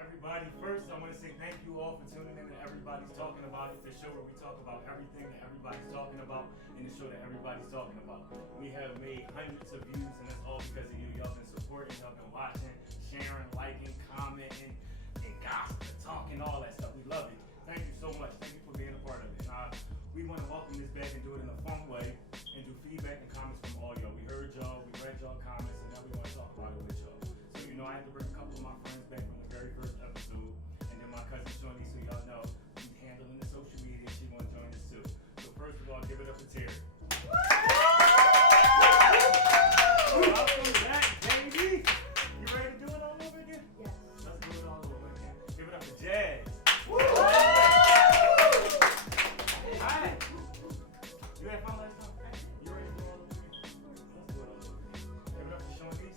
everybody? First, I want to say thank you all for tuning in to Everybody's Talking About It, the show where we talk about everything that everybody's talking about, and the show that everybody's talking about. We have made hundreds of views, and that's all because of you. Y'all been supporting, y'all been watching, sharing, liking, commenting, and gossiping, talking, all that stuff. We love it. Thank you so much. Thank you for being a part of it. We want to welcome this back and do it in a fun way, and do feedback and comments from all y'all. We heard y'all, we read y'all comments, and now we want to talk about it with y'all. So you know I had to bring a couple of my friends back from the very first episode, and then my cousin Shawnee, so y'all know she's handling the social media. She want to join us too. So first of all, give it up for Terry. Welcome back, baby. You ready to do it all over again? Yes. Let's do it all over again. Give it up for Jazz. Alright. You had fun last time? You ready to do it all over again? Let's do it all over again. Give it up for Shawnee.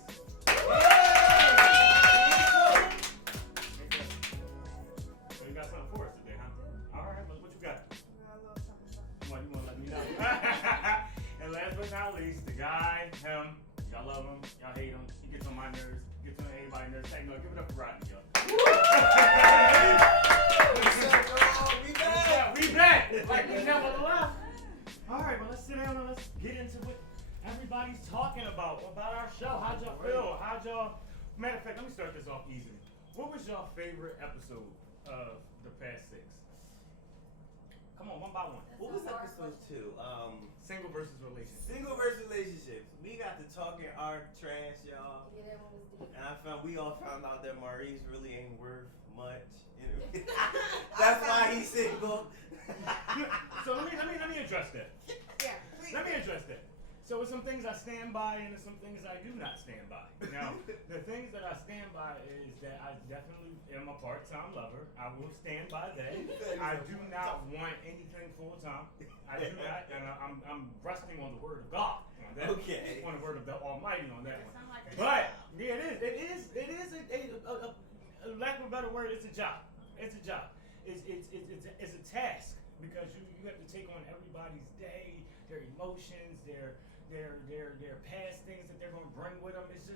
So you got something for us today, huh? Alright, what you got? Come on, you want to let me know. And last but not least, the guy, him, y'all love him, y'all hate him, he gets on my nerves, gets on everybody's nerves. Hey, no, give it up for Rodney, y'all. We back! Like we never left. Alright, well let's sit down and let's get into what everybody's talking about our show. How'd y'all feel? Matter of fact, let me start this off easy. What was your favorite episode of the past 6? Come on, one by one. What was episode 2? Single versus relationship. Single versus relationships. We got to talking our trash, y'all. Yeah, that one was deep. And we all found out that Maurice really ain't worth much. That's why he's single. So let me address that. Yeah, please. Let me address that. So there's some things I stand by and there's some things I do not stand by. Now, the things that I stand by is that I definitely am a part-time lover. I will stand by that. I do not want anything full-time. I do not, and I'm resting on the word of God on that. Okay. On the word of the Almighty on that one. Like But yeah, it is a lack of a better word. It's a job. It's a job. It's a task because you have to take on everybody's day, their emotions, their past things that they're gonna bring with them. It's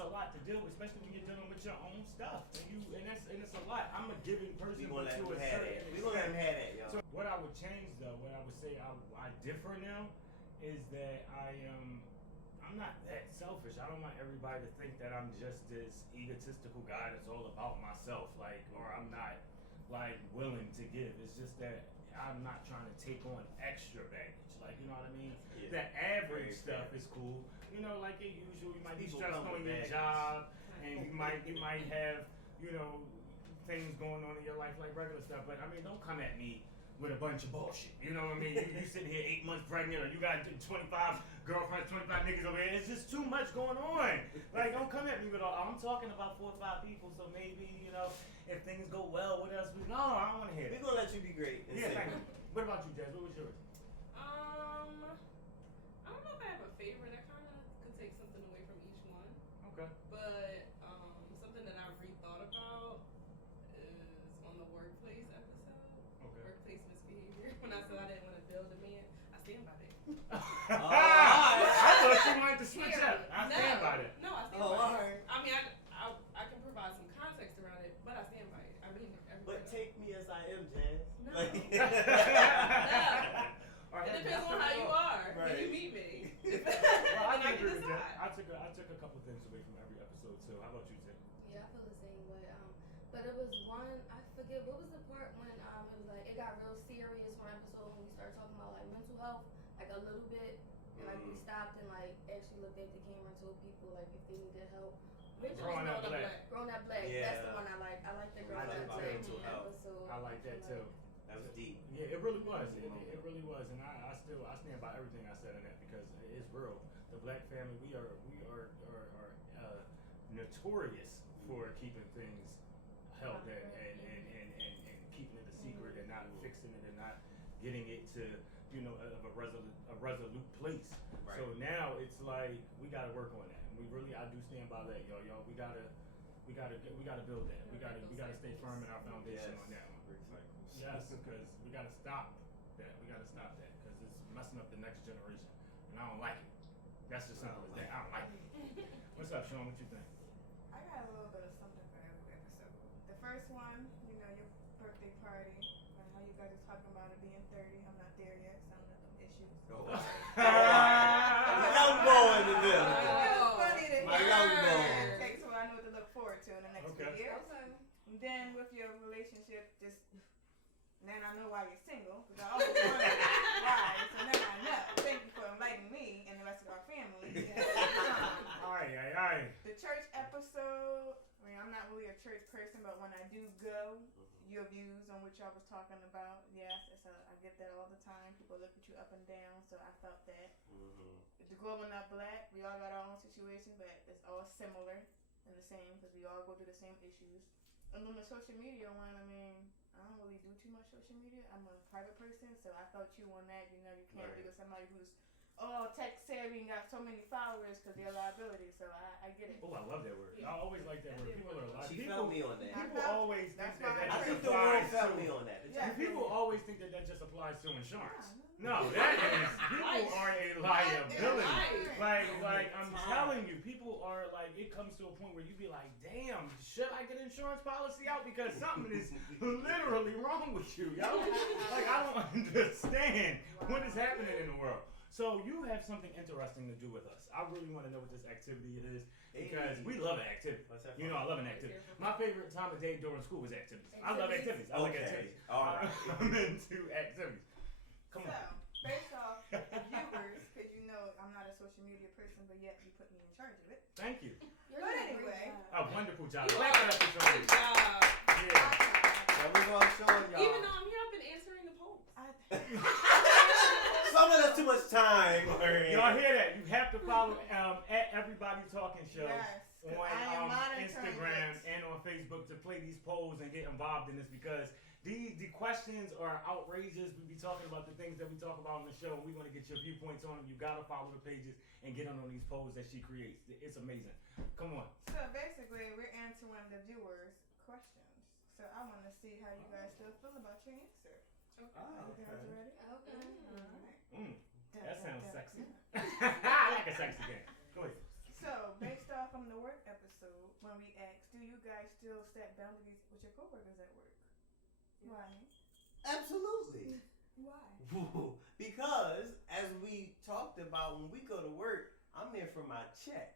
a lot to deal with, especially when you're dealing with your own stuff. And it's a lot. I'm a giving person. We gonna let to him a have certain that. We gonna let him have that, y'all. So what I would change though, what I would say I differ now, is that I'm not that selfish. I don't want everybody to think that I'm just this egotistical guy that's all about myself, or I'm not willing to give. It's just that I'm not trying to take on extra baggage. You know what I mean? Yeah. The average stuff is cool. You know, like your usual, you might be People stressed come on with your baggage. job, and you might have, things going on in your life like regular stuff. But I mean, don't come at me with a bunch of bullshit. You know what I mean? You sitting here 8 months pregnant, or you got 25 girlfriends, 25 niggas over here. It's just too much going on. Don't come at me with all. I'm talking about 4 or 5 people, so maybe if things go well, what else? No, I don't want to hear We're that. gonna let you be great. Yeah, thank you. What about you, Jazz? What was yours? I don't know if I have a favorite. I kind of could take something away from each one. Okay. But something that I rethought about is on the workplace episode. Okay. Workplace misbehavior. When I said I didn't want to build a man, I stand by that. I thought you wanted to switch up. I stand by that. No, I stand by it. I mean, I can provide some context around it, but I stand by it. I mean, But take me as I am, Jazz. No. Like, No. It depends on how you are when you meet me. Well, I And I can can agree with that. decide. I took a couple things away from every episode too. How about you, Tim? Yeah, I feel the same way. But it was one, I forget, what was the part when it was like, it got real serious one episode when we started talking about like mental health, like a little bit, and like we stopped and like actually looked at the camera and told people like if they needed help. Which Growing was Up Black. Grown Up Black. Yeah. That's the one I like. I like the Grown I like Up Black mental health. episode. I like that too. that was deep. Yeah, it really was. It really was, and I stand by everything I said in that because it's real. The black family, we are notorious for keeping things held in and keeping it a secret and not fixing it and not getting it to a resolute place. Right. So now it's like we gotta work on that. And I do stand by that, y'all. We gotta build that. We gotta stay firm in our foundation on that one. Yes, because we gotta stop that. We gotta stop that because it's messing up the next generation, and I don't like it. That's just simple as that. I don't like it. What's up, Sean? What you think? I got a little bit of something for every episode. The party. Like how you guys are talking about it being 30. I'm not there yet, so I don't have them issues. Oh. Young boy in the building. It was funny to My hear. young boy. Okay, so I know what to look forward to in the next few years. Okay. And then with your relationship, just then I know why you're single, because I always wondered why. So now I know. Thank you for enlightening me and the rest of our family. The church episode, I mean, I'm not really a church person, but when I do go, your views on what y'all was talking about, yes, I get that all the time. People look at you up and down, so I felt that. The growing up black, we all got our own situations, but it's all similar and the same, because we all go through the same issues. And then the social media one, I mean, I don't really do too much social media. I'm a private person, so I felt you on that. You know, you can't be with somebody who's tech savvy and got so many followers because they're a liability. So I get it. Oh, I love that word. I always like that word. People are like She felt me on that. People always think that I just think the world applies felt to. me on that. Yeah. People always think that just applies to insurance. Yeah, No, that is people are a liability. Like I'm telling you, people are like. It comes to a point where you be like, damn, should I get an insurance policy out because something is literally wrong with you, yo? Like I don't understand what is happening in the world. So you have something interesting to do with us. I really want to know what this activity is because we love an activity. You know, I love an activity. My favorite time of day during school is activities. I love activities. I like activities. All right. I'm into activities. Come on. So, based off the viewers, because you know I'm not a social media person, but yet you put me in charge of it. Thank you. You're But doing a great anyway. job. A wonderful job. You Clap it are. up for Good Shirley. job. Yeah. That was all showing y'all. Even though I'm here, I've been answering the polls. Some of that's too much time. Y'all hear that? You have to follow at Everybody Talking Show Yes. I on am monitoring Instagram this. and on Facebook to play these polls and get involved in this because the questions are outrageous. We be talking about the things that we talk about on the show. We're going to get your viewpoints on them. You got to follow the pages and get on these polls that she creates. It's amazing. Come on. So basically, we're answering the viewers' questions. So I want to see how you guys still feel about your answer. Oh, You guys ready? Okay. Alright. That sounds sexy. I like a sexy game. Go ahead. So, based off from the work episode, when we asked, do you guys still set boundaries with your coworkers at work? Why? absolutely. Why? Because as we talked about, when we go to work, I'm there for my check.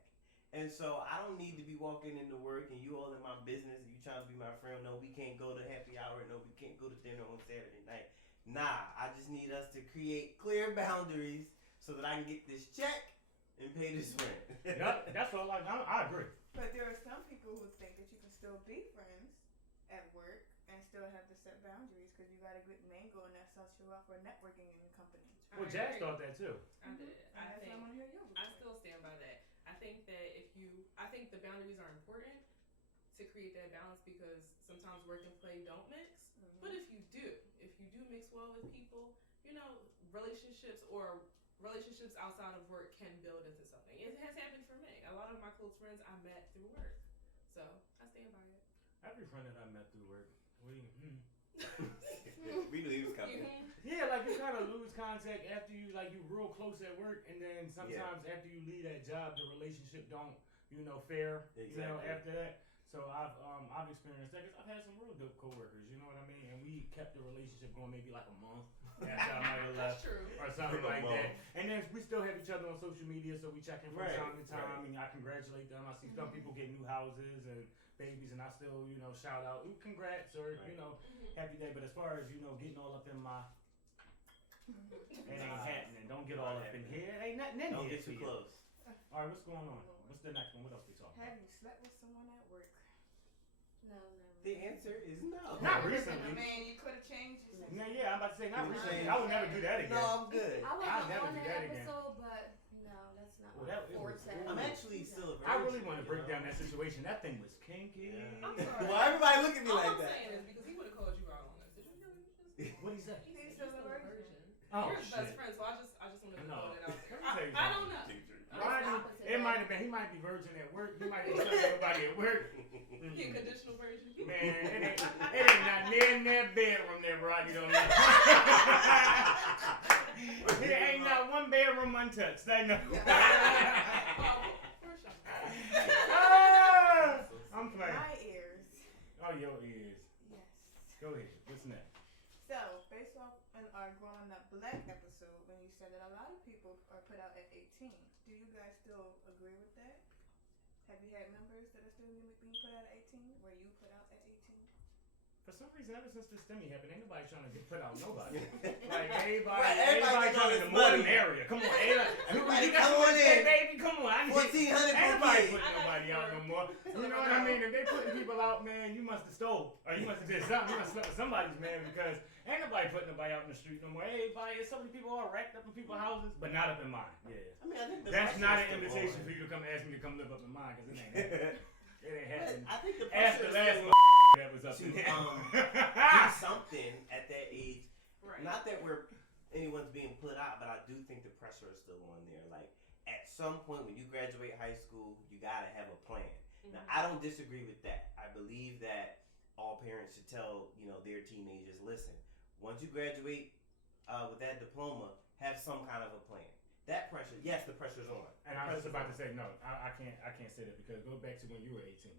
And so I don't need to be walking into work and you all in my business and you trying to be my friend. No, we can't go to happy hour. No, we can't go to dinner on Saturday night. Nah, I just need us to create clear boundaries so that I can get this check and pay this rent. Yep, that's what I agree. But there are some people who think that you can still be friends at work and still have to set boundaries because you got a good mango and that sets you up for networking in the company. Well, Jazz thought that too. I did. And that's what I want to hear you. I still stand by that. I think that I think the boundaries are important to create that balance because sometimes work and play don't mix. Mm-hmm. But if you do mix well with people, you know, relationships outside of work can build into something. It has happened for me. A lot of my close friends I met through work. So I stand by it. Every friend that I met through work, we knew he was coming. yeah, like you kind of lose contact after you real close at work, and then sometimes after you leave that job, the relationship don't fare. Exactly. After that. So I've experienced that because I've had some real dope coworkers. You know what I mean? And we kept the relationship going maybe like a month after I might have left. That's true. Or something like that. And then we still have each other on social media, so we check in from time to time, and I congratulate them. I see some people get new houses and babies, and I still, shout out, ooh, congrats, or, happy day. But as far as, getting all up in my, it ain't happening. Don't get all up in here. It ain't nothing in Don't here. get too close. All right, what's going on? What's the next one? What else we talking Have about? you slept with someone at work? No, never. The answer is no. Not I recently. mean, you could have changed it. No, yeah, I'm about to say not You recently. changed. I would never do that again. No, I'm good. I I'll wasn't never on do that that again. episode, but no, that's not Well, my that- it was forte. cool. I'm actually still a virgin. I really want to break down that situation. That thing was kinky. Yeah. I'm sorry. Well, everybody look at me All like I'm that. saying is because he would have called you out on that situation. What he say? He's still a virgin. Oh, You're his best shit. friend, so I just wanted to No. throw that out there. Let me tell you I don't know. Why opposite it of might that. have been. He might be virgin at work. He might have slept with everybody at work. He a conditional version. Man, it ain't not near in that bedroom there, Rodney. Don't know. There ain't not one bedroom untouched. I know. I'm playing. My ears. Oh, your ears. Yes. Go ahead. What's next? So, based off in our Growing Up Black episode, when you said that a lot of people are put out at 18, do you guys still agree with that? Have you had members that are still being put out at 18? Were you put out at 18? For some reason, ever since this STEMI happened, ain't nobody trying to get put out nobody. Like everybody, Right, everybody trying to the more the merrier. Come on, everybody come on in, baby. Come on, I need 1,400 ain't nobody bouquets. putting nobody out no more. You know what I mean? If they putting people out, man, you must have stole or you must have did something. You must have slept with somebody's man because ain't nobody putting nobody out in the street no more. Everybody, so many people all racked up in people's houses, but not up in mine. Yeah, I mean, I think the that's pressure not is an still invitation on. for you to come ask me to come live up in mine because it ain't happening. It ain't happening. But I think the Ask pressure the is last still that was up to in there. do something at that age. Right. Not that anyone's being put out, but I do think the pressure is still on there. Like at some point when you graduate high school, you gotta have a plan. Mm-hmm. Now I don't disagree with that. I believe that all parents should tell their teenagers, listen, once you graduate with that diploma, have some kind of a plan. That pressure, yes, the pressure's on. And I was just about to say no. I can't say that because go back to when you were 18.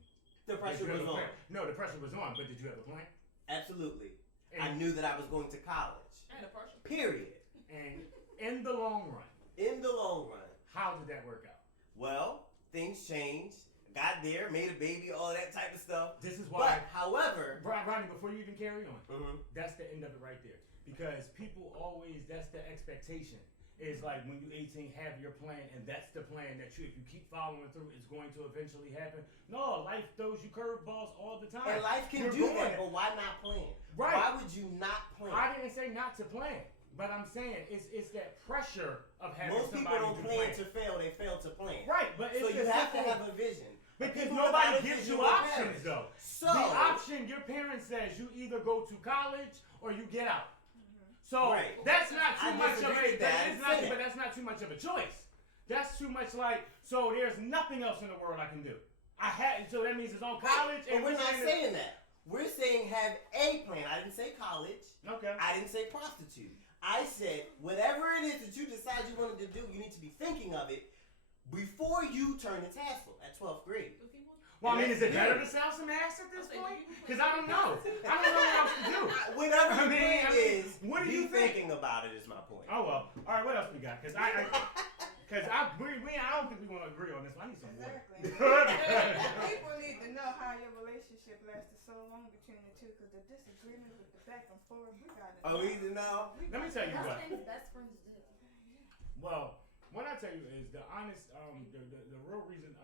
The pressure was on. No, the pressure was on, but did you have a plan? Absolutely. And, I knew that I was going to college. And a person. Period. and in the long run, In the long run, how did that work out? well, things changed. Got there, made a baby, all that type of stuff. This is But, why, however, Ronnie, before you even carry on, mhm. that's the end of it right there. Because people always, that's the expectation. Is like when you 18, have your plan, and that's the plan that if you keep following through, it's going to eventually happen. No, life throws you curveballs all the time. And life can You're do going that, to- but why not plan? Right. Why would you not plan? I didn't say not to plan, but I'm saying it's that pressure of having Most people somebody don't to plan to fail, they fail to plan. Right, but it's So you the have to simple- have a vision. because People nobody without a gives vision you will options perish. though. So, The option your parents says you either go to college or you get out. So Right. that's not too I much of disagree a with that. I it's didn't not, say but that. that's not too much of a choice. That's too much like so there's nothing else in the world I can do. So that means it's on college but and we're not saying saying that. We're saying have a plan. I didn't say college. okay. I didn't say prostitute. I said whatever it is that you decide you wanted to do, you need to be thinking of it before you turn the tassel at 12th grade. Do people? Well, I mean, is it Yeah. better to sell some ass at this Okay, point? do you Because I don't know. I don't know what else to do. Whatever I your mean, plan I mean, is, what do be you think? thinking about it is my point. Oh well. All right. What else we got? Because I don't think we want to agree on this one. I need some water. Exactly. People need to know how your relationship lasted so long between the two, because the disagreements with the back and forth, we got it. Oh, we need to know. Let me tell you That's what. things best friends do. Well, what I tell you is the honest, the real reason,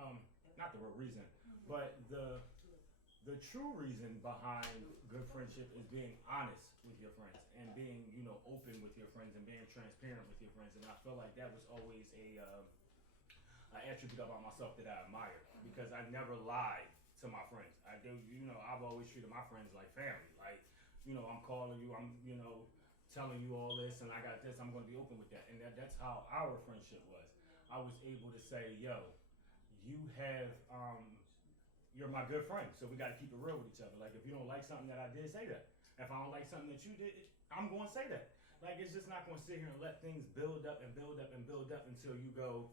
not the real reason, but the true reason behind good friendship is being honest with your friends and being, open with your friends and being transparent with your friends. And I feel like that was always a attribute about myself that I admire because I never lied to my friends. I do, I've always treated my friends like family. Like, I'm calling you, I'm, telling you all this and I got this, I'm going to be open with that. And that's how our friendship was. I was able to say, yo, you have, you're my good friend, so we got to keep it real with each other. Like, if you don't like something that I did, say that. If I don't like something that you did, I'm going to say that. Like, it's just not going to sit here and let things build up and build up and build up until you go,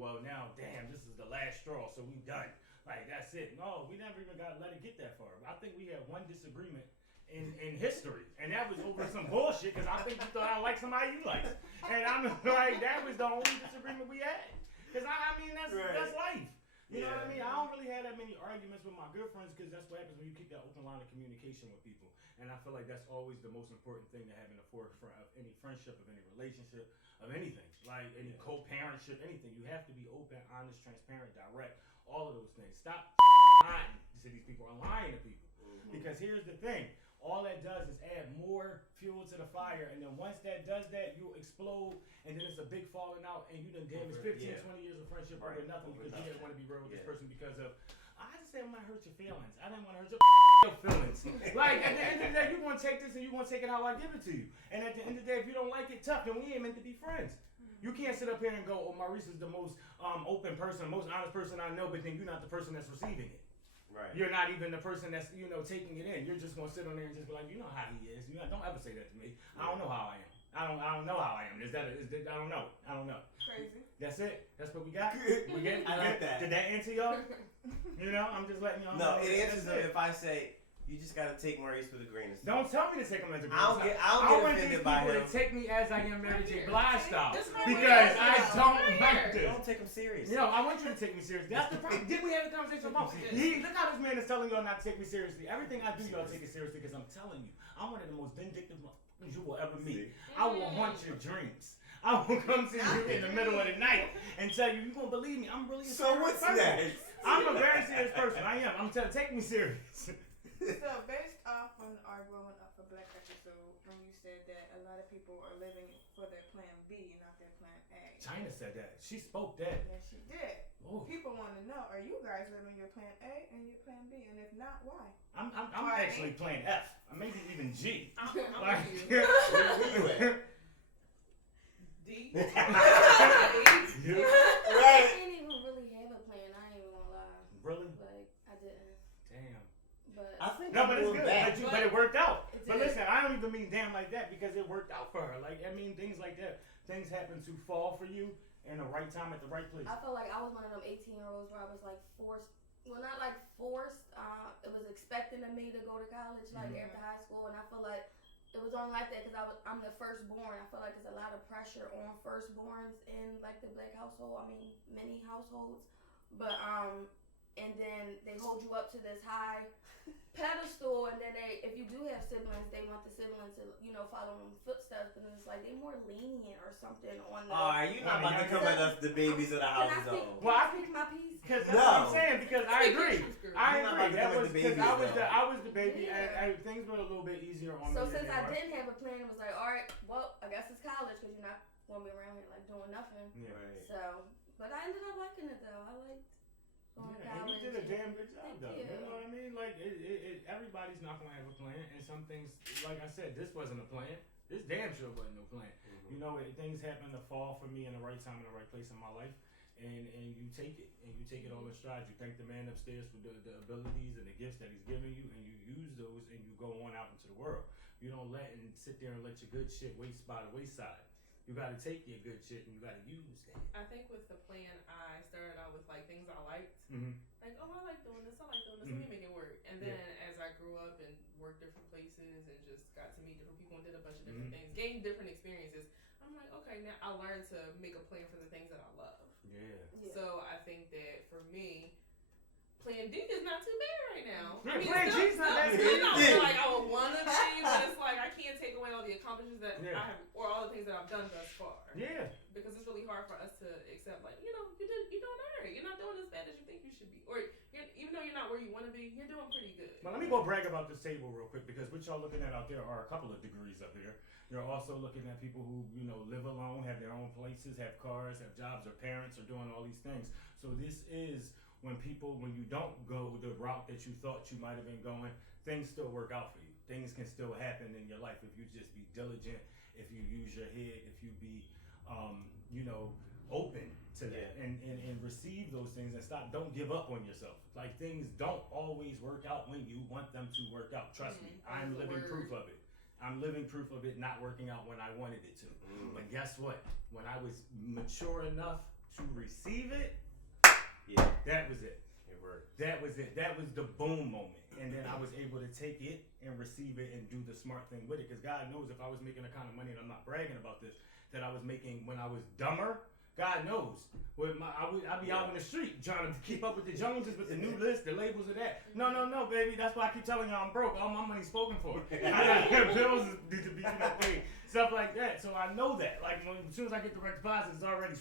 well, now, damn, this is the last straw, so we done. Like, that's it. No, we never even got to let it get that far. I think we had one disagreement in history, and that was over some bullshit because I think you thought I liked somebody you liked, and I'm like, that was the only disagreement we had. Because I mean, that's life. You know what I mean? I don't really have that many arguments with my good friends because that's what happens when you keep that open line of communication with people. And I feel like that's always the most important thing to have in the forefront of any friendship, of any relationship, of anything. Like any co-parentship, anything. You have to be open, honest, transparent, direct, all of those things. Stop lying to these people or lying to people. Because here's the thing. All that does is add more fuel to the fire, and then once that does that, you explode, and then it's a big falling out, and you done damaged 15, 20 years of friendship over nothing because you didn't want to be real with this person because of, I just said I want to hurt your feelings. I didn't want to hurt your feelings. Like, at the end of the day, you're going to take this and you're going to take it how I give it to you. And at the end of the day, if you don't like it, tough, then we ain't meant to be friends. You can't sit up here and go, oh, Maurice is the most open person, most honest person I know, but then you're not the person that's receiving it. Right. You're not even the person that's, taking it in. You're just gonna sit on there and just be like, you know how he is. Don't ever say that to me. I don't know how I am. I don't know how I am. I don't know. I don't know. Crazy. That's it. That's what we got. We get. I get that. Did that answer y'all? I'm just letting y'all know. No, it answers it if I say You just gotta take Maurice with a grain of salt. Don't tell me to take him as a grain I of don't salt. get I want these offended people by him. to take me as I am Mary J. Right Blige here. style. This is my Because way I out. don't Right like here. this. Don't take him serious. You know, I want you to take me seriously. That's the problem. Didn't we have a conversation about look how this man is telling y'all not to take me seriously. Everything I do, y'all take it seriously because I'm telling you, I'm one of the most vindictive motherfuckers you will ever meet. I will haunt your dreams. I will come to you in the middle of the night and tell you, you gonna believe me. I'm really a So serious what's person. next? I'm a very serious person. I am. I'm telling take me serious. So based off on our growing up for Black episode, when you said that a lot of people are living for their plan B and not their plan A. China said that. She spoke that. Yes, she did. Ooh. People want to know: are you guys living your plan A and your plan B? And if not, why? I'm Why? actually playing F. Maybe even G. I'm Like, with you. Where you at? D. Right. I didn't even really have a plan. I ain't even gonna lie. Really? Like I didn't. Damn. But I think No, I'm but it's going good. back. But it worked out. It But did. listen, I don't even mean damn like that because it worked out for her. Like, I mean, things like that. Things happen to fall for you in the right time at the right place. I felt like I was one of them 18-year-olds where I was like forced. Well, not like forced. It was expecting of me to go to college like after high school, and I feel like it was only like that because I'm the firstborn. I feel like there's a lot of pressure on firstborns in like the Black household. I mean, many households, but and then they hold you up to this high pedestal, and then if you do have siblings, they want the siblings to follow in footsteps, but then it's like they more lenient or something on the. Alright, you're not about to come at us, the babies of the Can I house's speak? own. Well, I Can I speak my piece? Because that's what I'm No. saying. Because I agree. I You're not agree. about to That come was at the because babies, I was the baby, Yeah. and things were a little bit easier on So me. than since they I are. didn't have a plan, it was like, all right, well, I guess it's college because you're not gonna be around here like doing nothing. Yeah. Right. So, but I ended up liking it though. I liked going to Yeah, and college. you did a damn good job, Thank though. you. You know what I mean? Like, everybody's not gonna have a plan, and some things, like I said, this wasn't a plan. This damn sure wasn't no plan. You know, things happen to fall for me in the right time, in the right place in my life, and you take it, and you take it all in stride. You thank the man upstairs for the abilities and the gifts that he's given you, and you use those, and you go on out into the world. You don't sit there and let your good shit waste by the wayside. You gotta take your good shit and you gotta use that. I think with the plan, I started out with like things I liked. Mm-hmm. Like, oh, I like doing this. I like doing this. Let me make it work. And then as I grew up and worked different places and just got to meet different people and did a bunch of different things, gained different experiences, I'm like, okay, now I learned to make a plan for the things that I love. Yeah. So I think that for me, Plan D is not too bad right now. Yeah, Plan G's not bad. Still not feel like I would want to be, but it's like I can't take away all the accomplishments that Yeah. I have, or all the things that I've done thus far. Yeah. Because it's really hard for us to accept, like, you're doing alright. You're not doing as bad as you think you should be, or even though you're not where you want to be, you're doing pretty good. Well, let me go brag about this table real quick because what y'all looking at out there are a couple of degrees up here. You're also looking at people who, live alone, have their own places, have cars, have jobs, or parents, are doing all these things. So this is when you don't go the route that you thought you might have been going, things still work out for you. Things can still happen in your life if you just be diligent, if you use your head, if you be, open to that and receive those things and don't give up on yourself. Like, things don't always work out when you want them to work out. Trust me, I'm living proof of it. I'm living proof of it not working out when I wanted it to. But guess what? When I was mature enough to receive it, that was it. It worked. That was it. That was the boom moment. And then I was able to take it and receive it and do the smart thing with it. Because God knows if I was making the kind of money, and I'm not bragging about this, that I was making when I was dumber, God knows. I'd be out in the street trying to keep up with the Joneses, with the new list, the labels of that. No, baby. That's why I keep telling you I'm broke. All my money's spoken for. I got bills to be paid. Stuff like that. So I know that. Like, as soon as I get the right deposit, it's already...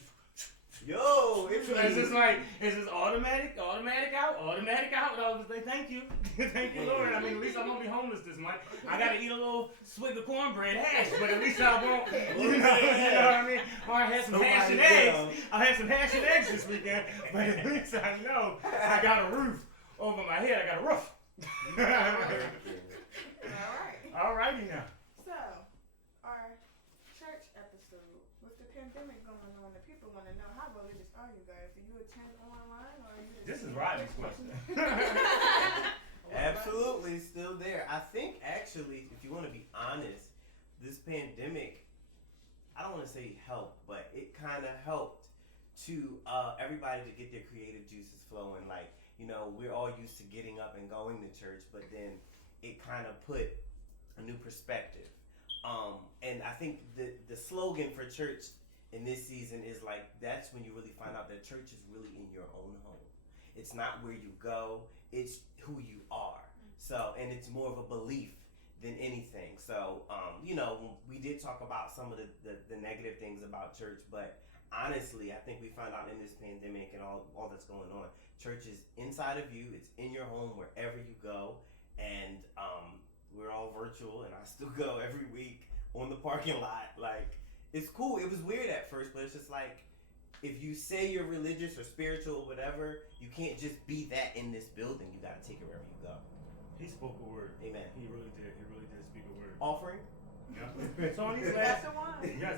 Yo, it's just like, it's just automatic out. And I was like, thank you, Lord. I mean, at least I won't be homeless this month. I gotta eat a little swig of cornbread hash, but at least I won't, you know what I mean? Or I had some hash and eggs. I had some hash and eggs this weekend, but at least I know I got a roof over my head. I got a roof. Alrighty now. So, our church episode, with the pandemic going on, the people want to know, how religious are you guys? Do you attend online or are you just... This is Rodney's question. Absolutely, still there. I think, actually, if you want to be honest, this pandemic, I don't want to say helped, but it kind of helped to everybody to get their creative juices flowing. Like, we're all used to getting up and going to church, but then it kind of put a new perspective. And I think the slogan for church in this season is like, that's when you really find out that church is really in your own home. It's not where you go, it's who you are. So, and it's more of a belief than anything. So, we did talk about some of the negative things about church, but honestly, I think we found out in this pandemic and all that's going on, church is inside of you, it's in your home wherever you go, and we're all virtual, and I still go every week on the parking lot. Like, it's cool. It was weird at first, but it's just like, if you say you're religious or spiritual or whatever, you can't just be that in this building. You gotta take it wherever you go. He spoke a word. Amen. He really did. He really did speak a word. Offering? Yeah. So on these That's last, the one. yes,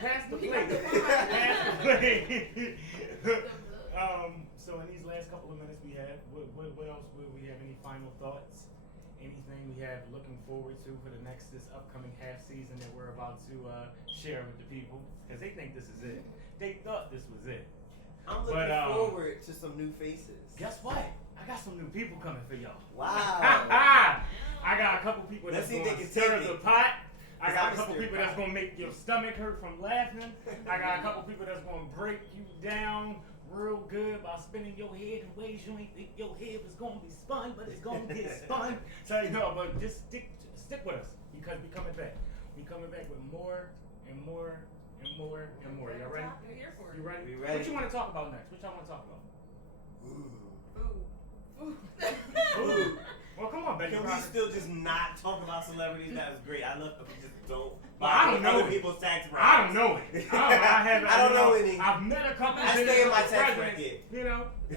pass the plate. Pass the plate. So in these last couple of minutes we have, what else would we have? Any final thoughts? Anything we have looking forward to for this upcoming half season that we're about to share with the people? Because they think this is it. They thought this was it. I'm looking forward to some new faces. Guess what? I got some new people coming for y'all. Wow. I got a couple people that's going to stir the pot. I got a couple people that's going to make your stomach hurt from laughing. I got a couple people that's going to break you down real good by spinning your head in ways you ain't think your head was going to be spun, but it's going to get spun. So, but just stick with us, because we coming back. We coming back with more and more and more and more. Y'all ready? We're here for it. You ready? We ready. What you want to talk about next? What y'all want to talk about? Ooh. Well, come on, Becky. Can we still just not talk about celebrities? That was great. I love that we just don't. I don't know other people's tax records. I don't know it. I don't know any. I've met a couple. I stay in my tax presidents, record. You know. I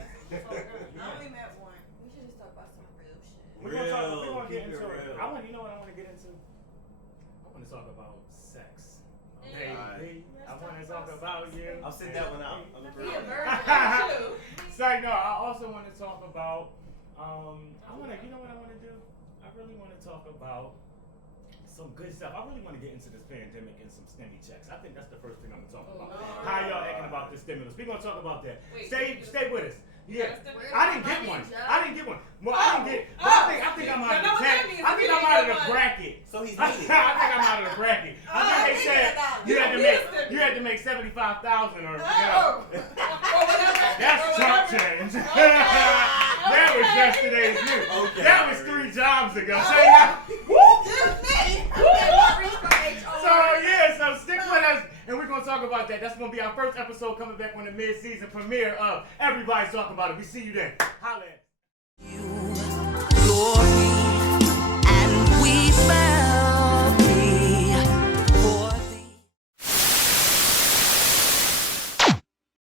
only met one. We should just talk about some real shit. We're gonna get Keep into it it. real. You know what I want to get into? I want to talk about sex. Alright. I want to talk about you. I'll sit that one out. On the He a ground. virgin too. So no, I also want to talk about. You know what I want to do? I really want to talk about some good stuff. I really want to get into this pandemic and some stimmy checks. I think that's the first thing I'm gonna talk about. How y'all acting about this stimulus? We're gonna talk about that. Wait, Stay with us. Yeah. We're I didn't get one. I didn't get one. Well, I didn't get. But I think I'm out of the tax. I think I'm out of the bracket. So he's I needed. think I'm out of the bracket. I think they said you had to make 75,000 or that's chump change. That was yesterday's news. Okay. That was 3 jobs ago. So stick with us, and we're gonna talk about that. That's gonna be our first episode coming back on the mid-season premiere of Everybody's Talking About It. We see you then. Holla at us. Glory